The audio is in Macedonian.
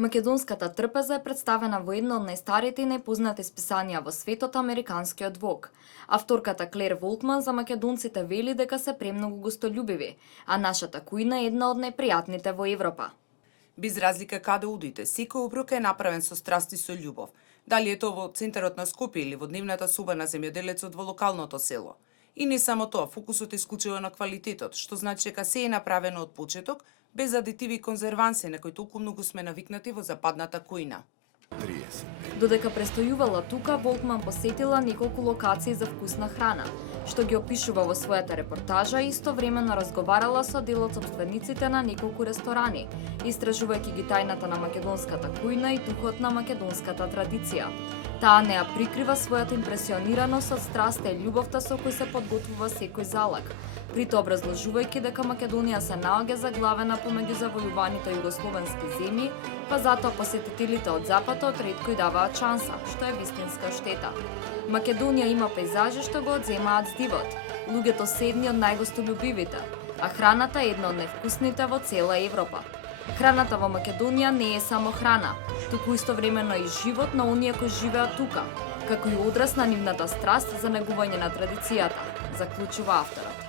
Македонската трпеза е представена во едно од најстарите и најпознати списанија во светот, Американскиот Вог. Авторката Клер Волтман за македонците вели дека се премногу гостолюбиви, а нашата кујна е една од најпријатните во Европа. Без разлика каде одите, секој оброк е направен со страст и со љубов. Дали е тоа во центарот на Скопје или во дневната соба на земјоделецот во локалното село. И не само тоа, фокусот е исклучиво на квалитетот, што значи дека се е направено од почеток, без адитиви и конзерванси на кои толку многу сме навикнати во западната кујна. Додека престојувала тука, Волтман посетила неколку локации за вкусна храна, што ги опишува во својата репортажа и истовремено разговарала со дел од сопствениците на неколку ресторани, истражувајќи ги тајната на македонската кујна и духот на македонската традиција. Таа не ја прикрива својата импресионираност од страста и љубовта со кој се подготвува секој залак, прито образложувајќи дека Македонија се наоѓа заглавена помеѓу завојуваните југословенски земји, па затоа посетителите од западот ретко и даваат шанса, што е вистинска штета. Македонија има пејзажи што го одземаат здивот, луѓето се едни од најгостолюбивите, а храната е една од највкусните во цела Европа. Храната во Македонија не е само храна, туку истовремено и живот на оние кои живеат тука, како и одраз на нивната страст за негување на традицијата, заклучува авторот.